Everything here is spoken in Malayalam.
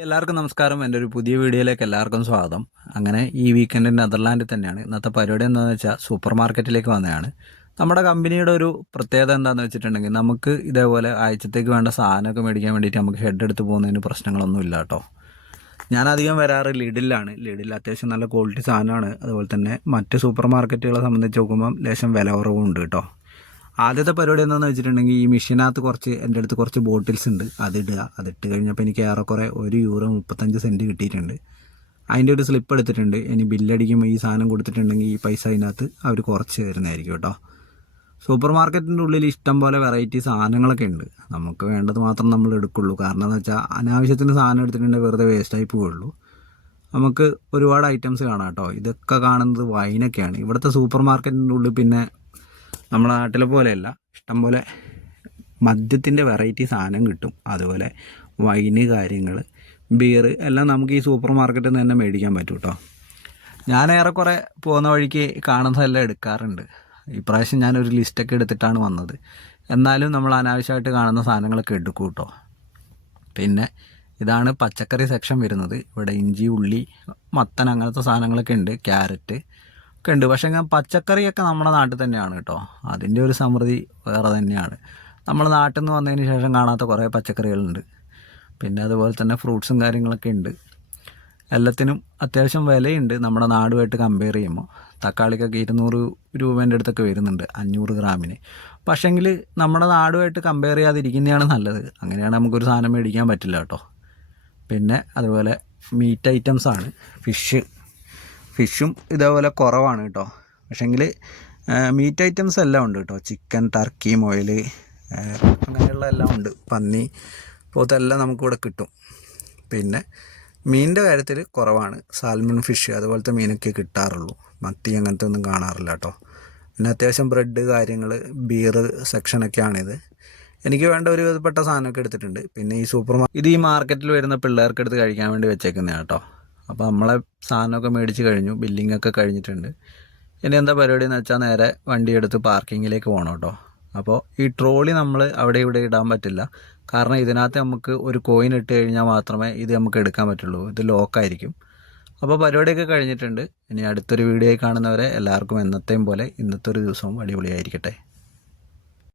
എല്ലാവർക്കും നമസ്കാരം. എൻ്റെ ഒരു പുതിയ വീഡിയോയിലേക്ക് എല്ലാവർക്കും സ്വാഗതം. അങ്ങനെ ഈ വീക്കെൻഡ് നെതർലാൻഡിൽ തന്നെയാണ്. ഇന്നത്തെ പരിപാടി എന്താണെന്ന് വെച്ചാൽ സൂപ്പർ മാർക്കറ്റിലേക്ക് വന്നതാണ്. നമ്മുടെ കമ്പനിയുടെ ഒരു പ്രത്യേകത എന്താണെന്ന് വെച്ചിട്ടുണ്ടെങ്കിൽ നമുക്ക് ഇതേപോലെ ആഴ്ചത്തേക്ക് വേണ്ട സാധനമൊക്കെ മേടിക്കാൻ വേണ്ടിയിട്ട് നമുക്ക് ഹെഡ് എടുത്ത് പോകുന്നതിന് പ്രശ്നങ്ങളൊന്നും ഇല്ല കേട്ടോ. ഞാനധികം വരാറ് ലിഡിലാണ്. ലിഡിൽ അത്യാവശ്യം നല്ല ക്വാളിറ്റി സാധനമാണ്. അതുപോലെ തന്നെ മറ്റ് സൂപ്പർ മാർക്കറ്റുകളെ സംബന്ധിച്ച് നോക്കുമ്പം ലേശം വില കുറവും ഉണ്ട് കേട്ടോ. ആദ്യത്തെ പരിപാടി എന്താണെന്ന് വെച്ചിട്ടുണ്ടെങ്കിൽ ഈ മെഷീനകത്ത് എൻ്റെ അടുത്ത് കുറച്ച് ബോട്ടിൽസ് ഉണ്ട്, അതിട്ട് കഴിഞ്ഞപ്പോൾ എനിക്ക് ഏറെക്കുറെ €1.35 കിട്ടിയിട്ടുണ്ട്. അതിൻ്റെ ഒരു സ്ലിപ്പ് എടുത്തിട്ടുണ്ട്. ഇനി ബില്ലടിക്കുമ്പോൾ ഈ സാധനം കൊടുത്തിട്ടുണ്ടെങ്കിൽ ഈ പൈസ അതിനകത്ത് അവർ കുറച്ച് തരുന്നതായിരിക്കും കേട്ടോ. സൂപ്പർ മാർക്കറ്റിൻ്റെ ഉള്ളിൽ ഇഷ്ടം പോലെ വെറൈറ്റി സാധനങ്ങളൊക്കെ ഉണ്ട്. നമുക്ക് വേണ്ടത് മാത്രം നമ്മൾ എടുക്കുള്ളൂ. കാരണം എന്ന് വെച്ചാൽ അനാവശ്യത്തിന് സാധനം എടുത്തിട്ടുണ്ടെങ്കിൽ വെറുതെ വേസ്റ്റായി പോവുള്ളൂ. നമുക്ക് ഒരുപാട് ഐറ്റംസ് കാണാം കേട്ടോ. ഇതൊക്കെ കാണുന്നത് വൈനൊക്കെയാണ്. ഇവിടുത്തെ സൂപ്പർ മാർക്കറ്റിൻ്റെ ഉള്ളിൽ പിന്നെ നമ്മുടെ നാട്ടിലെ പോലെയല്ല, ഇഷ്ടംപോലെ മദ്യത്തിൻ്റെ വെറൈറ്റി സാധനം കിട്ടും. അതുപോലെ വൈന്, കാര്യങ്ങൾ, ബിയർ എല്ലാം നമുക്ക് ഈ സൂപ്പർ മാർക്കറ്റിൽ നിന്ന് തന്നെ മേടിക്കാൻ പറ്റും കേട്ടോ. ഞാൻ ഏറെക്കുറെ പോകുന്ന വഴിക്ക് കാണുന്നതെല്ലാം എടുക്കാറുണ്ട്. ഇപ്രാവശ്യം ഞാനൊരു ലിസ്റ്റൊക്കെ എടുത്തിട്ടാണ് വന്നത്. എന്നാലും നമ്മൾ അനാവശ്യമായിട്ട് കാണുന്ന സാധനങ്ങളൊക്കെ എടുക്കും കേട്ടോ. പിന്നെ ഇതാണ് പച്ചക്കറി സെക്ഷൻ വരുന്നത്. ഇവിടെ ഇഞ്ചി, ഉള്ളി, മത്തൻ അങ്ങനത്തെ സാധനങ്ങളൊക്കെ ഉണ്ട്, ക്യാരറ്റ് ഒക്കെ ഉണ്ട്. പക്ഷേ പച്ചക്കറിയൊക്കെ നമ്മുടെ നാട്ടിൽ തന്നെയാണ് കേട്ടോ. അതിൻ്റെ ഒരു സമൃദ്ധി വേറെ തന്നെയാണ്. നമ്മൾ നാട്ടിൽ നിന്ന് വന്നതിന് ശേഷം കാണാത്ത കുറേ പച്ചക്കറികളുണ്ട്. പിന്നെ അതുപോലെ തന്നെ ഫ്രൂട്ട്സും കാര്യങ്ങളൊക്കെ ഉണ്ട്. എല്ലാത്തിനും അത്യാവശ്യം വിലയുണ്ട് നമ്മുടെ നാടുമായിട്ട് കമ്പയർ ചെയ്യുമ്പോൾ. തക്കാളിക്കൊക്കെ ₹200 അടുത്തൊക്കെ വരുന്നുണ്ട് 500 ഗ്രാമിന്. പക്ഷേങ്കിൽ നമ്മുടെ നാടുമായിട്ട് കമ്പയർ ചെയ്യാതിരിക്കുന്നതാണ് നല്ലത്. അങ്ങനെയാണ് നമുക്കൊരു സാധനം മേടിക്കാൻ പറ്റില്ല കേട്ടോ. പിന്നെ അതുപോലെ മീറ്റ് ഐറ്റംസാണ്. ഫിഷും ഇതേപോലെ കുറവാണ് കേട്ടോ. പക്ഷേങ്കിൽ മീറ്റ് ഐറ്റംസ് എല്ലാം ഉണ്ട് കേട്ടോ. ചിക്കൻ, ടർക്കി, മുയൽ അങ്ങനെയുള്ള എല്ലാം ഉണ്ട്. പന്നി, പോത്തെല്ലാം നമുക്കിവിടെ കിട്ടും. പിന്നെ മീനിൻ്റെ കാര്യത്തിൽ കുറവാണ്. സാൽമൺ ഫിഷ് അതുപോലത്തെ മീനൊക്കെ കിട്ടാറുള്ളൂ. മത്തി അങ്ങനത്തെ ഒന്നും കാണാറില്ല കേട്ടോ. പിന്നെ അത്യാവശ്യം ബ്രെഡ്, കാര്യങ്ങൾ, ബിയർ സെക്ഷനൊക്കെയാണിത്. എനിക്ക് വേണ്ട ഒരു വിധപ്പെട്ട സാധനമൊക്കെ എടുത്തിട്ടുണ്ട്. പിന്നെ ഇത് ഈ മാർക്കറ്റിൽ വരുന്ന പിള്ളേർക്ക് എടുത്ത് കഴിക്കാൻ വേണ്ടി വെച്ചേക്കുന്നതാണ് കേട്ടോ. അപ്പോൾ നമ്മളെ സാധനമൊക്കെ മേടിച്ച് കഴിഞ്ഞു, ബില്ലിങ്ങൊക്കെ കഴിഞ്ഞിട്ടുണ്ട്. ഇനി എന്താ പരിപാടി എന്ന് വെച്ചാൽ നേരെ വണ്ടി എടുത്ത് പാർക്കിങ്ങിലേക്ക് പോകണം കേട്ടോ. അപ്പോൾ ഈ ട്രോളി നമ്മൾ അവിടെ ഇവിടെ ഇടാൻ പറ്റില്ല. കാരണം ഇതിനകത്ത് നമുക്ക് ഒരു കോയിൻ ഇട്ട് കഴിഞ്ഞാൽ മാത്രമേ ഇത് നമുക്ക് എടുക്കാൻ പറ്റുള്ളൂ. ഇത് ലോക്കായിരിക്കും. അപ്പോൾ പരിപാടിയൊക്കെ കഴിഞ്ഞിട്ടുണ്ട്. ഇനി അടുത്തൊരു വീഡിയോ കാണുന്നവരെ എല്ലാവർക്കും എന്നത്തെയും പോലെ ഇന്നത്തെ ഒരു ദിവസവും അടിപൊളിയായിരിക്കട്ടെ.